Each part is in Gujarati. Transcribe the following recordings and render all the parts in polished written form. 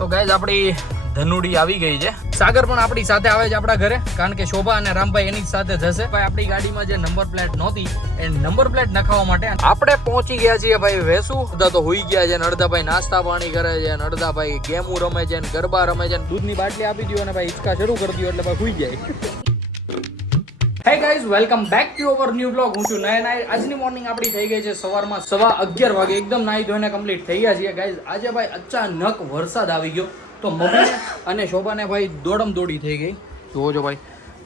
તો ગાઈઝ આપણી ધનુડી આવી ગઈ છે. સાગર પણ આપણી સાથે આવે છે આપણા ઘરે, કારણ કે શોભા અને રામભાઈ એની જ સાથે જશે. ભાઈ આપણી ગાડીમાં જે નંબર પ્લેટ નહોતી એ નંબર પ્લેટ નખાવવા માટે આપણે પહોંચી ગયા છીએ ભાઈ વેસુ. બધા તો હોઈ ગયા છે, અડધા ભાઈ નાસ્તા પાણી કરે છે, અડધા ભાઈ ગેમો રમે છે, ગરબા રમે છે, દૂધની બાટલી આપી દો અને ભાઈ હિંચકા શરૂ કરી દો એટલે ભાઈ હોઈ જાય. Hey guys, welcome back to our new blog. હું છું નયન. આજની મોર્નિંગ આપણી થઈ ગઈ છે સવારમાં 11:15 વાગે. એકદમ નાહી ધોઈને કમ્પ્લીટ થઈ ગયા છીએ ગાઈઝ. આજે ભાઈ અચાનક વરસાદ આવી ગયો તો મમ્મી અને શોભાને ભાઈ દોડમ દોડી થઈ ગઈ. જોવો ભાઈ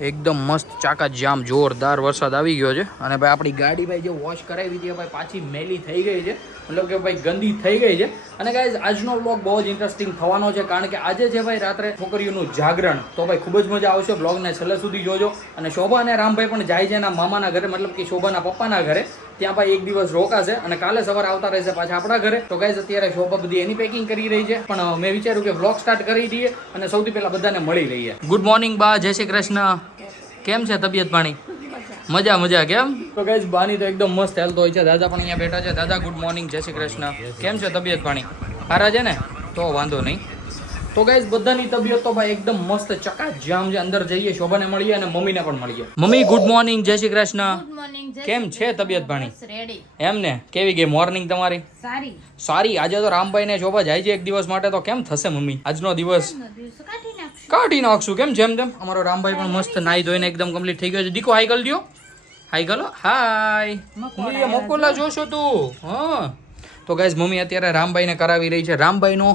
એકદમ મસ્ત ચાકા જામ જોરદાર વરસાદ આવી ગયો છે. અને ભાઈ આપણી ગાડી ભાઈ જે વોશ કરાવી હતી ભાઈ પાછી મેલી થઈ ગઈ છે, મતલબ કે ભાઈ ગંદી થઈ ગઈ છે. અને ગાઈઝ આજનો વ્લોગ બહુ જ ઇન્ટરેસ્ટિંગ થવાનો છે, કારણ કે આજે છે ભાઈ રાત્રે છોકરીઓનું જાગરણ. તો ભાઈ ખૂબ જ મજા આવશે, બ્લોગને છેલ્લે સુધી જોજો. અને શોભા અને રામભાઈ પણ જાય છે એના મામાના ઘરે, મતલબ કે શોભાના પપ્પાના ઘરે. ત્યાં ભાઈ એક દિવસ રોકાશે અને કાલે સવારે આવતા રહેશે પાછા આપણા ઘરે. તો ગાઈઝ અત્યારે શોભા બધી એની પેકિંગ કરી રહી છે, પણ મેં વિચાર્યું કે વ્લોગ સ્ટાર્ટ કરી દઈએ અને સૌથી પહેલા બધાને મળી લઈએ. ગુડ મોર્નિંગ બા, જય શ્રી કૃષ્ણ. કેમ છે તબિયત પાણી? મજા મજા. કેમ? તો ગાઈઝ બાની તો એકદમ મસ્ત હેલ્થ હોય છે. દાદા પણ અહીંયા બેઠા છે. દાદા ગુડ મોર્નિંગ, જય શ્રી કૃષ્ણ. કેમ છે તબિયત પાણી? સારા છે ને? તો વાંધો નહીં. તો ગાઈઝ બધાની તબિયત તો ભાઈ એકદમ મસ્ત ચકાજામ છે. અંદર જઈએ, શોભાને મળીએ અને મમ્મીને પણ મળીએ. મમ્મી ગુડ મોર્નિંગ, જય શ્રી કૃષ્ણ. કેમ છે તબિયત પાણી? એમ ને, કેવી ગઈ મોર્નિંગ તમારી? સારી. આજે તો રામભાઈ ને શોભા જાય છે એક દિવસ માટે, તો કેમ થશે મમ્મી આજનો દિવસ? કાઢી નાખશું. કેમ જેમ તેમ. અમારો રામભાઈ પણ મસ્ત નાઈ ધોઈને એકદમ કમ્પ્લીટ થઈ ગયો છે. દીકો હાઈ કરી દો. હાઈ કરો. હાય મોકોલા જોશો તું. હા તો ગાઈઝ મમ્મી અત્યારે રામભાઈને કરાવી રહી છે રામભાઈનો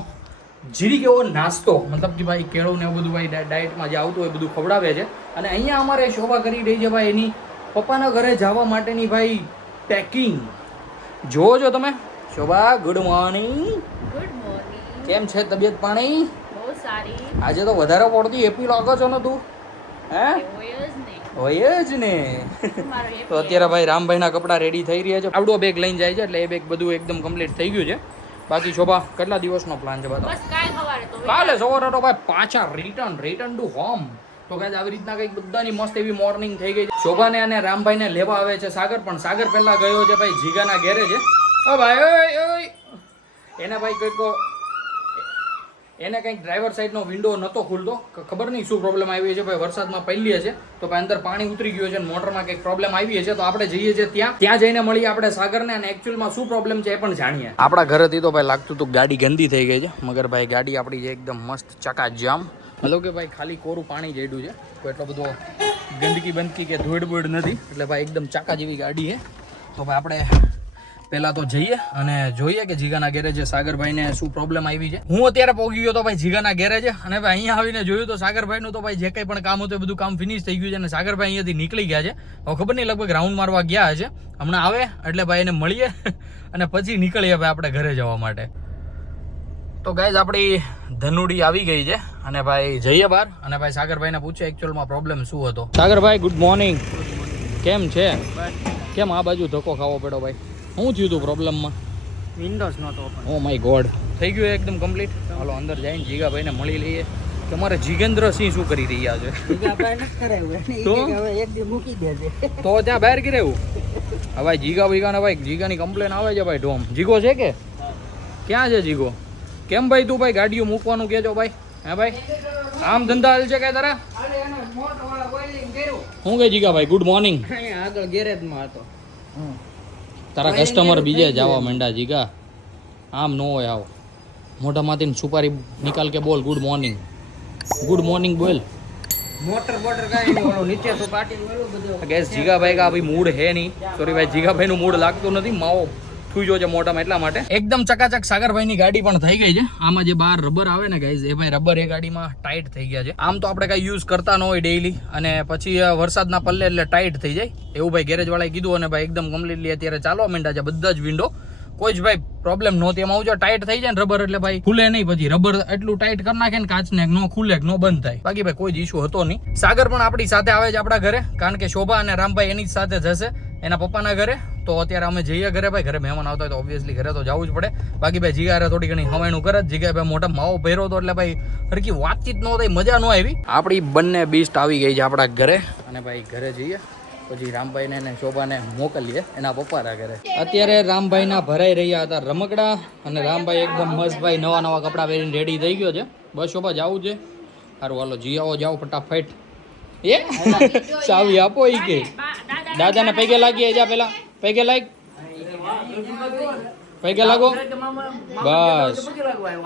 જીરી કેવો નાસ્તો, મતલબ કે ભાઈ કેળું ને એવું બધું ભાઈ ડાયટમાં જે આવતું હોય બધું ખવડાવે છે. અને અહીંયા અમારે શોભા કરી રહી છે ભાઈ એની પપ્પાના ઘરે જવા માટેની ભાઈ પેકિંગ. જોવો છો તમે. શોભા ગુડ મોર્નિંગ. કેમ છે તબિયત પાણી? આજે તો વધારે પડતી હેપી લાગો છો ને તું? હે હોય જ ને. તો અત્યારે ભાઈ રામભાઈના કપડાં રેડી થઈ રહ્યા છે. આવડો બેગ લઈને જાય છે એટલે એ બેગ બધું એકદમ કમ્પ્લીટ થઈ ગયું છે. બાકી શોભા કેટલા દિવસનો પ્લાન છે બતાવો? કાલે સવારે તો ભાઈ પાછા રિટર્ન ટુ હોમ. તો ગાઈઝ આવી રીતના કંઈક બધાની મસ્ત એવી મોર્નિંગ થઈ ગઈ છે. શોભાને અને રામભાઈને લેવા આવે છે સાગર, પણ સાગર પહેલા ગયો છે ભાઈ જીગાના ઘેરે છે. ઓ ભાઈ ઓય એને ભાઈ કંઈક એને કંઈક ડ્રાઈવર સાઈડનો વિન્ડો નહોતો ખુલતો, ખબર નહીં શું પ્રોબ્લેમ આવી છે ભાઈ. વરસાદમાં પલ્લી છે તો ભાઈ અંદર પાણી ઉતરી ગયું છે અને મોટરમાં કંઈક પ્રોબ્લેમ આવી છે. તો આપણે જઈએ છીએ ત્યાં જઈને મળીએ આપણે સાગરને અને એકચ્યુઅલમાં શું પ્રોબ્લેમ છે એ પણ જાણીએ. આપણા ઘરેથી તો ભાઈ લાગતું હતું ગાડી ગંદી થઈ ગઈ છે, મગર ભાઈ ગાડી આપણી છે એકદમ મસ્ત ચકાજામ. મતલબ કે ભાઈ ખાલી કોરું પાણી જડ્યું છે, કોઈ એટલો બધો ગંદકી કે ધૂળ નથી, એટલે ભાઈ એકદમ ચાકા જેવી ગાડી છે. તો ભાઈ આપણે પહેલા તો જઈએ અને જોઈએ કે જીગાના ગેરેજે સાગરભાઈને શું પ્રોબ્લેમ આવી છે. હું અત્યારે પહોંચી ગયો તો ભાઈ જીગાના ગેરેજે, અને ભાઈ અહીંયા આવીને જોયું તો સાગરભાઈનું તો ભાઈ જે કંઈ પણ કામ હતું એ બધું કામ ફિનિશ થઈ ગયું છે અને સાગરભાઈ અહીંયાથી નીકળી ગયા છે. હવે ખબર નહીં, લગભગ રાઉન્ડ મારવા ગયા છે. હમણાં આવે એટલે ભાઈ એને મળીએ અને પછી નીકળીએ ભાઈ આપણે ઘરે જવા માટે. તો ગાઈઝ આપણી ધનુડી આવી ગઈ છે અને ભાઈ જઈએ બહાર અને ભાઈ સાગરભાઈને પૂછીએ એકચ્યુઅલમાં પ્રોબ્લેમ શું હતો. સાગરભાઈ ગુડ મોર્નિંગ. કેમ છે? કેમ આ બાજુ ધક્કો ખાવો પડ્યો ભાઈ? શું થયું હતું પ્રોબ્લેમમાં? વિન્ડોઝ નહોતો. Oh my God. થઈ ગયું એકદમ કમ્પ્લીટ. હાલો અંદર જઈને જીગાભાઈને મળી લઈએ કે અમારે જીગેન્દ્રસિંહ શું કરી રહ્યા છે. તો ત્યાં બહાર ગિરેવું ભાઈ જીગાને ભાઈ જીગાની કમ્પ્લેન આવે છે ભાઈ. ડોમ જીગો છે કે ક્યાં છે જીગો? કેમ ભાઈ તું ભાઈ ગાડીઓ મૂકવાનું કહેજો ભાઈ. હે ભાઈ આમ ધંધા હાલ છે કે તારા? શું કે જીગા ભાઈ ગુડ મોર્નિંગ? આગળ ગેરેજમાં હતો. તારા કસ્ટમર બીજે જવા માંડ્યા જીગા. આમ ન હોય. આવો મોઢામાંથી સુપારી નિકાલ કે બોલ ગુડ મોર્નિંગ. ગુડ મોર્નિંગ બોલ. મોટર કાઈ ઓલો નીચે તો કાટી ઓલો બધો. ગેસ જીગાભાઈ કા ભાઈ મૂડ હે નહીં. સોરી ભાઈ જીગાભાઈ નું મૂડ લાગતું નથી. માવો થૂજો છે મોઢામાં એટલા માટે. એકદમ ચકાચક સાગરભાઈની ગાડી પણ થઈ ગઈ છે. આમાં જે બહાર રબર આવે ને ગાઈઝ, એ ભાઈ રબર એ ગાડીમાં ટાઈટ થઈ ગયા છે. આમ તો આપણે કઈ યુઝ કરતા ન હોય ડેઈલી, અને પછી વરસાદના પલ્લે એટલે ટાઈટ થઈ જાય એવું ભાઈ ગેરેજ વાળાએ કીધું. અને ભાઈ એકદમ કમ્પ્લીટલી અત્યારે ચાલવા માંડ્યા છે બધા જ વિન્ડો. કોઈ જ ભાઈ પ્રોબ્લેમ નહોતી. એમાં જો ટાઈટ થઈ જાય ને રબર એટલે ભાઈ ખુલે નહીં. પછી રબર એટલું ટાઈટ કરી નાખે ને કાચને નો ખુલે નો બંધ થાય. બાકી ભાઈ કોઈ જ ઇશ્યુ હતો નહીં. સાગર પણ આપણી સાથે આવે છે આપણા ઘરે, કારણ કે શોભા અને રામભાઈ એની જ સાથે જશે એના પપ્પાના ઘરે. તો અત્યારે અમે જઈએ ઘરે ભાઈ. ઘરે મહેમાન આવતા હોય તો ઓબ્વિયસલી ઘરે તો જવું જ પડે. બાકી ભાઈ જીગારે થોડી ઘણી હવાઈનું કરે જ. જીગા ભાઈ મોટા માવો ભેરો હતો એટલે ભાઈ હરકી વાતચીત ન થઈ, મજા ન આવી. આપણી બંને બીસ્ટ આવી ગઈ છે આપણા ઘરે અને ભાઈ ઘરે જઈએ પછી રામભાઈને ને શોભાને મોકલીએ એના પપ્પાના ઘરે. અત્યારે રામભાઈના ભરાઈ રહ્યા હતા રમકડા અને રામભાઈ એકદમ મસ્ત ભાઈ નવા નવા કપડાં પહેરીને રેડી થઈ ગયો છે. બસ શોભા જવું છે. સારું હાલો જી આવો જાઓ ફટાફટ. એ સાવી આપો ઈ કે દાદાને પૈકે લાગીએ જા પેલા પૈકે લાગ પૈકે લાગો બસ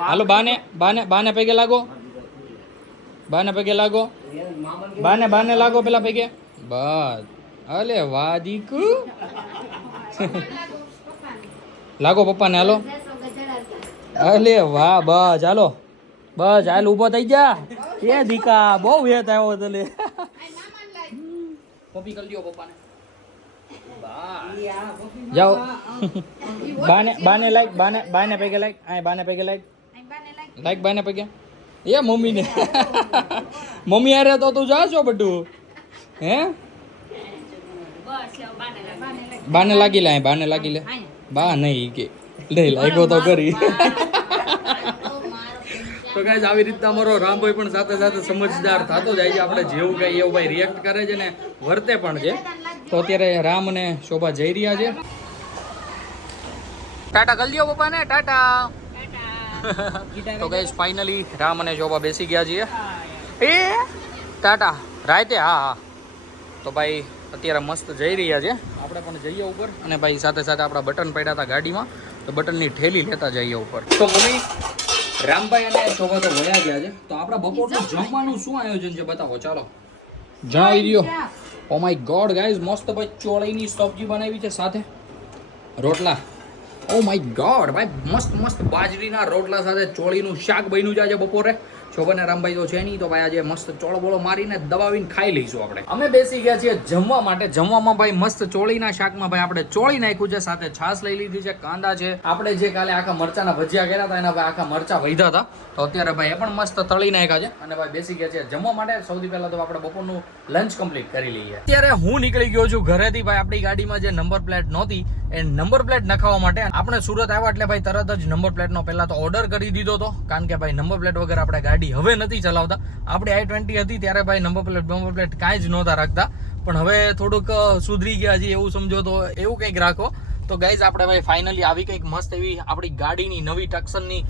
હાલો બાને બાને બાને પૈકે લાગો બાને પૈકે લાગો બાને બાને લાગો પેલા પૈકે બસ અલે વાહ દીકુ લાગો પપ્પાને હાલો અલે વાહ બસ હાલો બસ હાલ ઊભો થઈ જા એ દીકા બહુ વેત આવ્યો તલે પપ્પી કરી દો પપ્પાને જાઓ બાને બાને લાઈક બાને બાને પૈકે લાઈક આ બાને પૈકે લાઈક લાઈક બાને પૈકે એ મમ્મીને મમ્મી આરે તો તું જા છો બધું હે બાને લાગી લે બાને લાગી લે બા નહીં કે નહીં લાગ્યો તો કરી. તો ગાઈઝ આવી રીતના અમારો રામભાઈ પણ સાથે સાથે સમજદાર થતો જાય છે. આપણે જેવું કઈ એવું ભાઈ રિએક્ટ કરે છે ને વર્તે પણ છે. તો અત્યારે રામ અને શોભા જઈ રહ્યા છે. ટાટા કરી લ્યો પપ્પાને ટાટા. તો ગાઈઝ ફાઇનલી રામ અને શોભા બેસી ગયા છીએ. એ ટાટા રાતે હા હા. તો ભાઈ અત્યારે મસ્ત જઈ રહ્યા છે. આપણે પણ જઈએ ઉપર અને ભાઈ સાથે સાથે આપણા બટન પડ્યા હતા ગાડીમાં તો બટનની ઠેલી લેતા જઈએ ઉપર. તો મમ્મી રામભાઈ અને શોભા તો વયા ગયા છે. તો આપણા બપોરનું જમવાનું શું આયોજન છે બતાવો ચાલો જણાવી દો. ઓ માય ગોડ ગાઈઝ મસ્ત ભાઈ ચોળીની સબ્જી બનાવી છે સાથે રોટલા. ઓ માય ગોડ ભાઈ મસ્ત મસ્ત બાજરીના રોટલા સાથે ચોળીનું શાક બન્યું છે આજે બપોરે. શોભા ને રામભાઈ તો છે નહીં તો ભાઈ આજે મસ્ત ચોળો બોળો મારીને દબાવીને ખાઈ લઈશું આપણે. અમે બેસી ગયા છીએ જમવા માટે. જમવામાં ભાઈ મસ્ત ચોળીના શાકમાં ભાઈ આપણે ચોળી નાખ્યું છે સાથે છાશ લઈ લીધી છે કાંદા છે. આપણે જે કાલે આખા મરચાના ભજીયા કર્યા હતા એના ભાઈ આખા મરચા વધ્યા હતા તો અત્યારે ભાઈ એ પણ મસ્ત તળી નાખ્યા છે અને ભાઈ બેસી ગયા છે જમવા માટે. સૌથી પહેલા તો આપણે બપોરનું લંચ કમ્પ્લીટ કરી લઈએ. અત્યારે હું નીકળી ગયો છું ઘરેથી ભાઈ. આપણી ગાડીમાં જે નંબર પ્લેટ નહોતી એ નંબર પ્લેટ નખાવવા માટે આપણે સુરત આવ્યા એટલે ભાઈ તરત જ નંબર પ્લેટનો પહેલા તો ઓર્ડર કરી દીધો હતો કારણ કે ભાઈ નંબર પ્લેટ વગર આપણે ગાડી હવે નથી ચલાવતા. આપણી i20 હતી ત્યારે ભાઈ નંબર પ્લેટ કાંઈ જ નહોતા રાખતા પણ હવે થોડુંક સુધરી ગયા છે એવું સમજો તો એવું કંઈક રાખો. તો ગાઈઝ આપણે ભાઈ ફાઇનલી આવી કંઈક મસ્ત એવી આપણી ગાડીની નવી ટક્સનની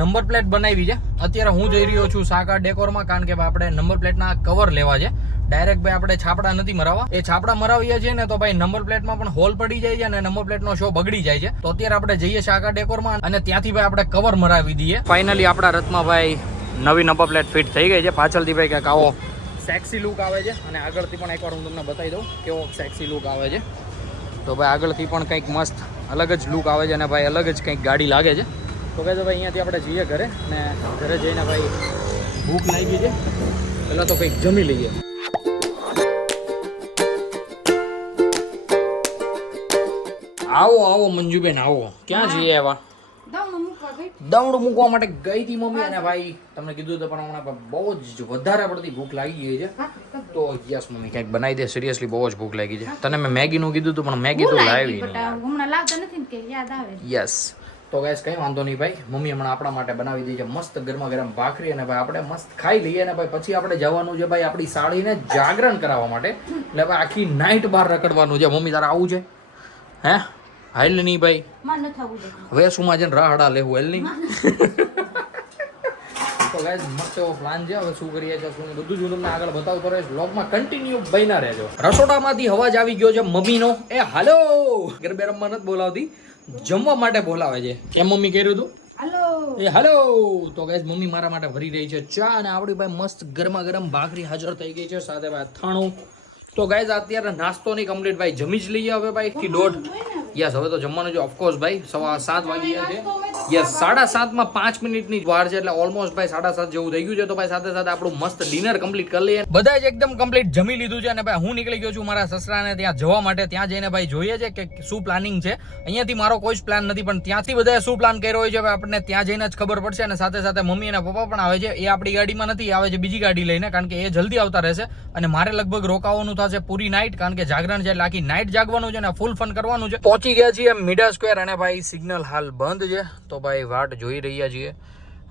નંબર પ્લેટ બનાવી છે. અત્યારે હું જઈ રહ્યો છું સાકા ડેકોરમાં કારણ કે આપણે નંબર પ્લેટના કવર લેવા છે. ડાયરેક્ટ ભાઈ આપણે છાપડા નથી મરાવવા. એ છાપડા મરાવીએ છીએ ને તો ભાઈ નંબર પ્લેટમાં પણ હોલ પડી જાય છે અને નંબર પ્લેટનો શો બગડી જાય છે. તો અત્યારે આપણે જઈએ સાકા ડેકોરમાં અને ત્યાંથી ભાઈ આપણે કવર મરાવી દઈએ. ફાઇનલી આપણા રથમાં ભાઈ નવી નંબર પ્લેટ ફિટ થઈ ગઈ છે. પાછળથી ભાઈ કંઈક આવો સેક્સી લુક આવે છે અને આગળથી પણ એકવાર હું તમને બતાવી દઉં કેવો સેક્સી લુક આવે છે. તો ભાઈ આગળથી પણ કંઈક મસ્ત અલગ જ લુક આવે છે અને ભાઈ અલગ જ કંઈક ગાડી લાગે છે. તો કહે તો ભાઈ અહીંયાથી આપણે જઈએ ઘરે અને ઘરે જઈને ભાઈ ભૂખ લાગી છે પહેલાં તો કંઈક જમી લઈએ. આવો આવો મંજુબેન આવો. ક્યાં જઈએ એવા? દવડું મૂકવા માટે ગઈ હતી મમ્મી અને ભાઈ તમને કીધું તો પણ હમણાં બહુ જ વધારે પડતી ભૂખ લાગી ગઈ છે. તો યસ મમ્મી કંઈક બનાવી દે. સિરિયસલી બહુ જ ભૂખ લાગી છે. તને મેં મેગીનું કીધું હતું પણ મેગી તો લાવી નહીં. યસ તો ગાઈસ કંઈ વાંધો નહીં ભાઈ. મમ્મી હમણાં આપણા માટે બનાવી દે છે મસ્ત ગરમા ગરમ ભાખરી અને ભાઈ આપણે મસ્ત ખાઈ લઈએ અને ભાઈ પછી આપણે જવાનું છે ભાઈ આપણી સાળીને જાગરણ કરાવવા માટે. એટલે ભાઈ આખી નાઈટ બહાર રખડવાનું છે. મમ્મી તારે આવું છે હે? હાલ નહીં ભાઈ હવે શું માં જઈને રાહડા લેવું હાલ નહીં. તો ગાઈસ મસ્ત એવો પ્લાન છે. હવે શું કરીએ છીએ શું બધું જ હું તમને આગળ બતાવતો રહીશ. વ્લોગમાં કન્ટિન્યુ બન્યા રહેજો. રસોડામાંથી અવાજ આવી ગયો છે મમ્મીનો. એ હાલો ગરબે રમવા નથી બોલાવતી જમવા માટે બોલાવે છે. એમ મમ્મી કર્યું હતું એ હાલો. તો ગાઈસ મમ્મી મારા માટે ભરી રહી છે ચા અને આપણી ભાઈ મસ્ત ગરમા ગરમ ભાખરી હાજર થઈ ગઈ છે સાથે ભાઈ અથાણું. તો ગાઈસ અત્યારે નાસ્તો નહીં કમ્પ્લીટ ભાઈ જમી જ લઈએ હવે ભાઈ થી દોઢ. યસ હવે તો જમવાનું છે ઓફકોર્સ ભાઈ 7:15 વાગી ગયા છે. યસ 7:30 5 મિનિટની વાર છે એટલે ઓલમોસ્ટ ભાઈ 7:30 જેવું થઈ ગયું છે. તો ભાઈ સાથે સાથે આપણું મસ્ત ડિનર કમ્પ્લીટ કરી લઈએ. બધા જ એકદમ કમ્પ્લીટ જમી લીધું છે અને ભાઈ હું નીકળી ગયો છું મારા સસરાને ત્યાં જવા માટે. ત્યાં જઈને ભાઈ જોઈએ છે કે શું પ્લાનિંગ છે. અહીંયાથી મારો કોઈ જ પ્લાન નથી પણ ત્યાંથી બધાએ શું પ્લાન કર્યો હોય છે ભાઈ આપણને ત્યાં જઈને જ ખબર પડશે. અને સાથે સાથે મમ્મી અને પપ્પા પણ આવે છે. એ આપણી ગાડીમાં નથી આવે છે બીજી ગાડી લઈને કારણ કે એ જલ્દી આવતા રહેશે અને મારે લગભગ રોકાવાનું થશે પૂરી નાઈટ કારણ કે જાગરણ છે એટલે આખી નાઈટ જાગવાનું છે અને ફૂલ ફન કરવાનું છે. પહોંચી ગયા છીએ મીડા સ્ક્વેર અને ભાઈ સિગ્નલ હાલ બંધ છે તો ભાઈ વાટ જોઈ રહ્યા છીએ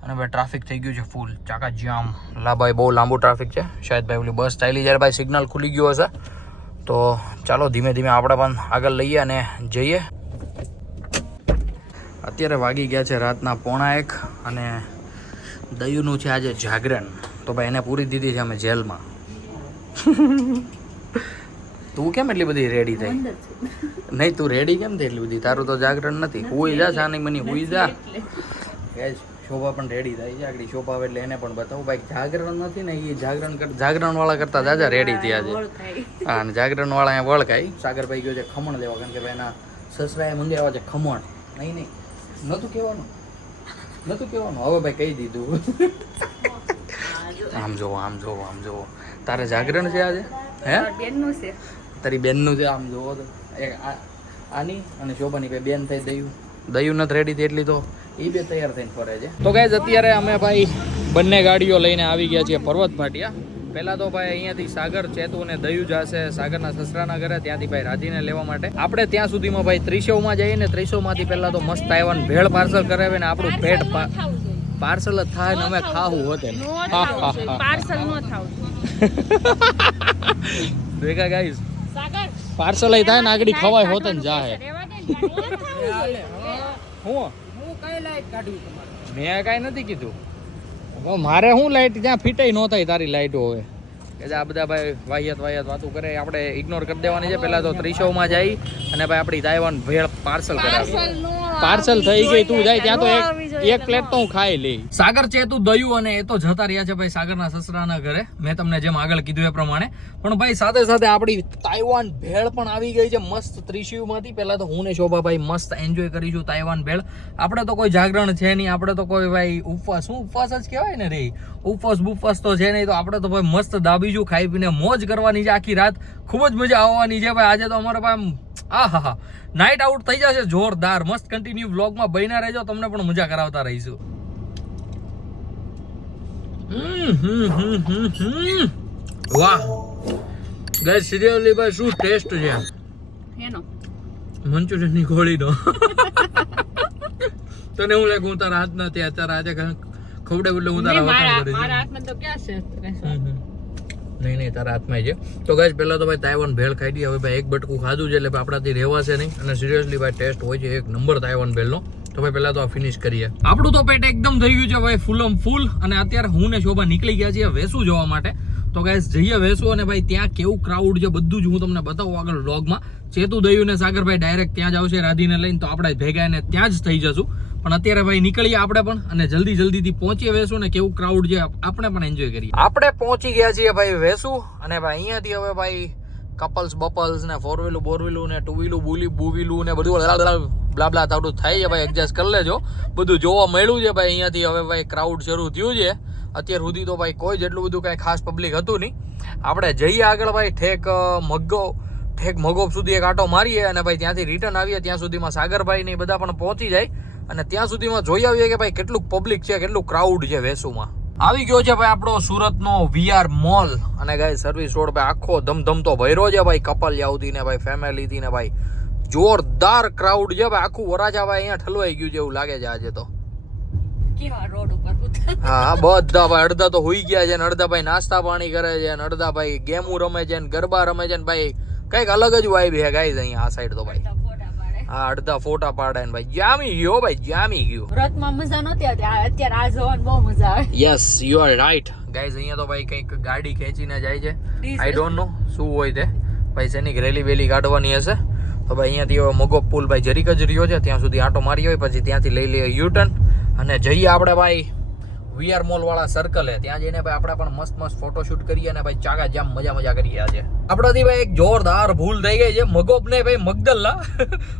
અને ભાઈ ટ્રાફિક થઈ ગયું છે ફૂલ ચાકા જામ. લા ભાઈ બહુ લાંબુ ટ્રાફિક છે. શાયદ ભાઈ ઓલી બસ ચાલી જ્યારે ભાઈ સિગ્નલ ખુલી ગયું હશે તો ચાલો ધીમે ધીમે આપણે પણ આગળ લઈએ અને જઈએ. અત્યારે વાગી ગયા છે રાતના 1:45 અને દયુનું છે આજે જાગરણ. તો ભાઈ એને પૂરી દીધી છે અમે જેલમાં. તું કેમ એટલી બધી રેડી થઈ? નહીં, તું રેડી કેમ થઈ એટલી બધી? તારું તો જાગરણ નથી. હુઈ જા સાની મની, હુઈ જા. ગાઈસ શોભા પણ રેડી થાય છે. આગળ શોભા આવે એટલે એને પણ બતાવું. ભાઈ જાગરણ નથી ને, એ જાગરણ વાળા કરતા જાજા રેડી થયા છે. હા, અને જાગરણ વાળા અહીંયા વળખાય. સાગરભાઈ ગયો છે ખમણ લેવા, કારણ કે ભાઈ એના સસરાએ મંગાવ્યા છે ખમણ. નહીં નતું કહેવાનું. હવે ભાઈ કહી દીધું. આમ જોવો. તારે જાગરણ છે આજે? હે, બેનનું છે. તારી બેનનું છે. આમ જોવો તો આની અને શોભાની ભાઈ બેન થઈ દયું નથી રેડી થઈ એટલી તો એ બે તૈયાર થઈને ફરે છે. તો ગાઈઝ અત્યારે અમે ભાઈ બંને ગાડીઓ લઈને આવી ગયા છીએ પર્વત ભાટિયા. પહેલા તો ભાઈ અહીંયાથી સાગર, ચેતુ અને દયું જશે સાગરના સસરાના ઘરે, ત્યાંથી ભાઈ રાધીને લેવા માટે. આપણે ત્યાં સુધીમાં ભાઈ ત્રિશવમાં જઈએ ને, ત્રિશવમાંથી પહેલા તો મસ્ત આવ્યા ભેળ પાર્સલ કરાવે ને આપણું પેટ પાર્સલ જ થાય ને અમે ખાવું હોતે. પાર્સલ નો થાવ ભેગા ગાઈઝ પાર્સલ થાય ને આગળ ખવાય હોતે ને જાહે. હું કઈ લાઈટ કાઢવી તમારે? મેં કાંઈ નથી કીધું. મારે શું લાઈટ ત્યાં ફિટાઈ ન થાય તારી લાઈટો હવે કે આ બધા ભાઈ વાહિયાત વાતું કરે, આપણે ઇગ્નોર કરી દેવાની છે. પહેલા તો ત્રિશવમાં જઈ અને ભાઈ આપણી તાઇવાન ભેળ પાર્સલ કરાવી. પાર્સલ થઈ ગઈ, તું જાય ત્યાં તો એક પ્લેટ તો હું ખાઈ લઈ. સાગર, ચેતુ, દયું અને એ તો જતા રહ્યા છે ભાઈ સાગરના સસરાના ઘરે. મેં તમને જેમ આગળ કીધું એ પ્રમાણે. પણ ભાઈ સાથે સાથે આપણી તાઇવાન ભેળ પણ આવી ગઈ છે મસ્ત ત્રિશિવમાંથી. પહેલા તો હું ને શોભાભાઈ મસ્ત એન્જોય કરીશું તાઇવાન ભેળ. આપણે તો કોઈ જાગરણ છે નહીં, આપણે તો કોઈ ભાઈ ઉપવાસ જ કહેવાય ને રે, ઉપવાસ તો છે નહીં. તો આપણે તો ભાઈ મસ્ત દાબીશું, ખાઈ પીને મોજ કરવાની છે આખી રાત. ખૂબ જ મજા આવવાની છે ભાઈ. આજે તો અમારે ભાઈ આહા નાઇટ આઉટ થઈ જશે જોરદાર. મસ્ત કન્ટિન્યુ વ્લોગમાં બન્યા રહેજો, તમને પણ મજા કરાવતા રહીશું. વાહ ગાઈસ, સિરિયસલી ભાઈ શું ટેસ્ટ છે એનો મંચુરિયન ની ગોળીનો. તને હું લાગે હું તારા હાથ નથી અત્યારે આજે ખવડે એટલે હું તારા મારા હાથમાં તો ક્યાં છે? નહીં તારા હાથમાં છે. તો ગાઈસ પહેલા તો ભાઈ તાઇવાન ભેળ ખાઈ દઈએ. હવે ભાઈ એક બટકું ખાધું છે એટલે આપણાથી રહેવાશે નહીં. અને સિરિયસલી ભાઈ ટેસ્ટ હોય છે એક નંબર તાઇવાન ભેળનો. તો ભાઈ પહેલા તો આ ફિનિશ કરીએ. આપણું તો પેટ એકદમ થઈ ગયું છે ભાઈ ફૂલમ ફૂલ. અને અત્યારે હું ને શોભા નીકળી ગયા છીએ વેસુ જોવા માટે. તો ગાઈસ જઈએ વેસુ અને ભાઈ ત્યાં કેવું ક્રાઉડ છે બધું જ હું તમને બતાવું આગળ વ્લોગમાં. ચેતુ, દયું ને સાગરભાઈ ડાયરેક્ટ ત્યાં જ આવશે રાધીને લઈને. તો આપણે ભેગા એને ત્યાં જ થઈ જશું. પણ અત્યારે ભાઈ નીકળીએ આપણે પણ અને જલ્દીથી પહોંચીએ વેસુ ને કેવું ક્રાઉડ છે આપણે પણ એન્જોય કરીએ. આપણે પહોંચી ગયા છીએ ભાઈ વેસુ અને ભાઈ અહીંયાથી હવે ભાઈ કપલ્સ ને 4 વ્હીલું ને 2 વ્હીલું બુવીલું ને બધું બ્લા તાવડું થાય છે ભાઈ. એડજસ્ટ કરી લેજો, બધું જોવા મળ્યું છે ભાઈ. અહીંયાથી હવે ભાઈ ક્રાઉડ શરૂ થયું છે. અત્યાર સુધી તો ભાઈ કોઈ જેટલું બધું કાંઈ ખાસ પબ્લિક હતું નહીં. આપણે જઈએ આગળ ભાઈ ઠેક મગોબ સુધી એક આટો મારીએ અને ભાઈ ત્યાંથી રિટર્ન આવીએ. ત્યાં સુધીમાં સાગરભાઈ ને બધા પણ પહોંચી જાય અને ત્યાં સુધીમાં જોઈ આવીએ કે ભાઈ કેટલું પબ્લિક છે, કેટલું ક્રાઉડ છે વેસુમાં. આવી ગયો છે ભાઈ આપણો સુરતનો VR મોલ. અને ગાઈસ સર્વિસ રોડ ભાઈ આખો ધમધમતો ભર્યો છે ભાઈ. કપલ આવતી ને ભાઈ ફેમિલીથી ને ભાઈ જોરદાર ક્રાઉડ છે ભાઈ. આખું વરાજા ભાઈ અહીંયા ઠલવાઈ ગયું છે એવું લાગે છે આજે તો. હા બધા ભાઈ અડધા તો હોઈ ગયા છે ને અડધા ભાઈ નાસ્તા પાણી કરે છે ને અડધા ભાઈ ગેમું રમે છે ને ગરબા રમે છે ને ભાઈ કઈક અલગ જ વાઇબ છે ગાઈસ અહીંયા આ સાઈડ તો ભાઈ. હા અડધા ફોટા પાડે ને ભાઈ જામી ગયો. વ્રતમાં મજા નહોતી આવતી, અત્યારે આ જોવાની બહુ મજા આવે. Yes you are right guys. અહીંયા તો ભાઈ કઈક ગાડી ખેંચીને જાય છે. આઈ ડોન્ટ નો શું હોય તે ભાઈ. સૈનિક રેલી વેલી કાઢવાની હશે. તો ભાઈ અહીંયાથી હવે મગો પુલ ભાઈ જરીક જ રહ્યો છે ત્યાં સુધી આટો મારી હોય પછી ત્યાંથી લઈ લઈએ યુટર્ન અને જઈએ આપણે ભાઈ VR મોલ વાળા સર્કલ હે. ત્યાં જઈને ભાઈ આપણે પણ મસ્ત ફોટોશૂટ કરીએ અને ભાઈ ચાગા જામ મજા કરીએ. આજે આપણાથી ભાઈ એક જોરદાર ભૂલ થઈ ગઈ છે. મગોબ ને ભાઈ મગદલ્લા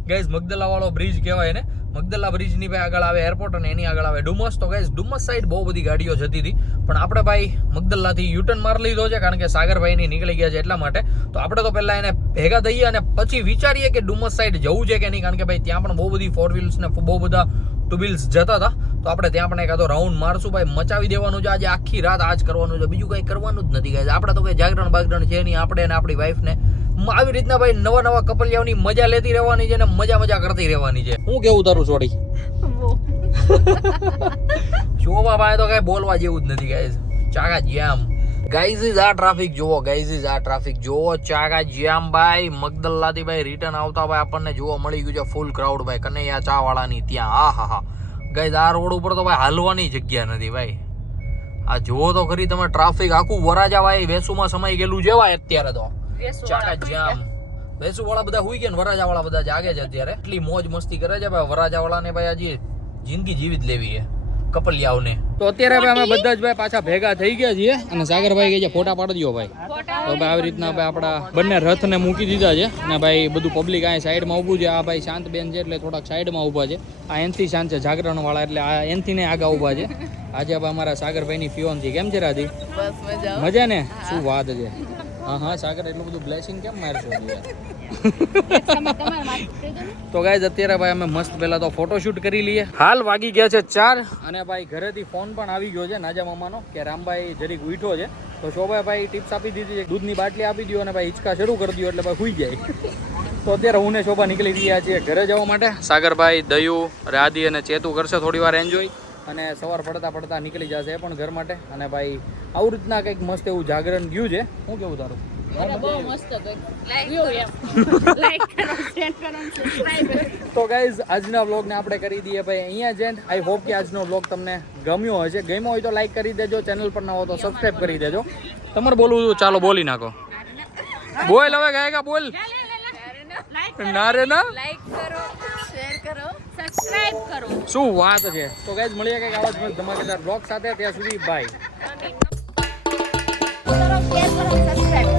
ગાઈસ, મગદલ્લા વાળો બ્રિજ કહેવાય ને. મગદલ્લા બ્રિજ ની ભાઈ આગળ આવે એરપોર્ટ અને એની આગળ આવે ડુમસ. તો ગાઈસ ડુમસ સાઈડ બહુ બધી ગાડીઓ જતી હતી પણ આપણે ભાઈ મગદલ્લાથી યુટર્ન મારી લીધો છે કારણ કે સાગરભાઈ ની નીકળી ગયા છે એટલા માટે. તો આપણે તો પહેલા એને ભેગા થઈએ અને પછી વિચારીએ કે ડુમસ સાઈડ જવું છે કે નહીં, કારણ કે ભાઈ ત્યાં પણ બહુ બધી 4 વ્હીલ્સ ને બહુ બધા 2 વ્હીલ્સ જતા હતા. તો આપણે ત્યાં પણ એકાદો રાઉન્ડ મારશું ભાઈ. મચાવી દેવાનું છે આજે આખી રાત. આજ કરવાનું છે, બીજું કઈ કરવાનું જ નથી ગાઈસ. આપણે તો કઈ જાગરણ બાગરણ છે નહીં. આપણે અને આપણી વાઈફ ને આવી રીતના ભાઈ નવા કપલિયાઓની મજા લેતી રહેવાની છે ને મજા કરતી રહેવાની છે. હું કેવું તારું છોડી? શોભા ભાઈ તો કઈ બોલવા જેવું જ નથી ગાઈસ. ચાગા જામ ગાઈઝ આ ટ્રાફિક જોવો, ગાઈઝ આ ટ્રાફિક જોવો, ચાકા જામ ભાઈ. મગદલ્લાથી ભાઈ રિટર્ન આવતા ભાઈ આપણને જોવા મળી ગયું છે ફૂલ ક્રાઉડ ભાઈ કનૈયા ચા વાળાની ત્યાં. આ હા હા ગાઈઝ આ રોડ ઉપર તો ભાઈ હાલવાની જગ્યા નથી ભાઈ. આ જોવો તો ખરી તમે ટ્રાફિક આખું વરાજા ભાઈ વેસુમાં સમાઈ ગયેલું જેવાય અત્યારે તો. ચાકા જામ વેસુ વાળા બધા હુઈ ગયા ને વરાજા વાળા બધા જાગે છે અત્યારે. એટલી મોજ મસ્તી કરે છે ભાઈ વરાજા વાળાને ભાઈ હજી જિંદગી જીવી જ લેવી છે કપલિયાઓને. તો અત્યારે ભાઈ અમે બધા જ ભાઈ પાછા ભેગા થઈ ગયા છીએ અને સાગરભાઈ કહે છે ફોટા પાડી દો ભાઈ. તો ભાઈ આવી રીતના ભાઈ આપણા બંને રથને મૂકી દીધા છે અને ભાઈ બધું પબ્લિક અહીંયા સાઈડમાં ઊભું છે. આ ભાઈ શાંત બેન છે એટલે થોડાક સાઈડમાં ઊભા છે. આ એનથી શાંત છે જાગરણ વાળા એટલે આ એનથી ને આગા ઊભા છે. આજે ભાઈ અમારા સાગરભાઈની ફિયોન્સી કેમ છે રાધી? મજા ને? શું વાત છે. હા હા સાગર એટલું બધું બ્લેસિંગ કેમ મારશો તો ગાઈઝ અત્યારે ભાઈ અમે મસ્ત પહેલા તો ફોટોશૂટ કરી લઈએ. હાલ વાગી ગયા છે 4 અને ભાઈ ઘરેથી ફોન પણ આવી ગયો છે નાજા મામાનો કે રામભાઈ જરીક ઉઠ્યો છે. તો શોભાભાઈ ટિપ્સ આપી દીધી છે દૂધની બાટલી આપી દો અને ભાઈ હિંચકા શરૂ કરી દો એટલે ભાઈ સુઈ જાય. તો અત્યારે હું ને શોભા નીકળી ગયા છીએ ઘરે જવા માટે. સાગરભાઈ દયુ રાધી અને ચેતુ કરશે થોડી વાર એન્જોય અને સવાર પડતા નીકળી જશે એ પણ ઘર માટે. અને ભાઈ આવી રીતના કંઈક મસ્ત એવું જાગરણ ગયું છે. શું કેવું તારું? તો ગાઈઝ આજના વ્લોગને આપણે કરી દઈએ ભાઈ અહીંયા જ એન્ડ. આઈ હોપ કે આજનો વ્લોગ તમને ગમ્યો હશે. ગમ્યો હોય તો લાઈક કરી દેજો, ચેનલ પર ના હો તો સબસ્ક્રાઇબ કરી દેજો. તમારે બોલવું ચાલો બોલી નાખો. બોલ હવે ગાયકા બોલ. ના રે ના લાઈક કરો, શેર કરો, સબસ્ક્રાઇબ કરો. શું વાત છે. તો ગાઈઝ મળીએ કંઈક આવા જ મસ્ત ધમાકેદાર વ્લોગ સાથે. ત્યાં સુધી બાય. સબસ્ક્રાઇબ કરો, સબસ્ક્રાઇબ કરો.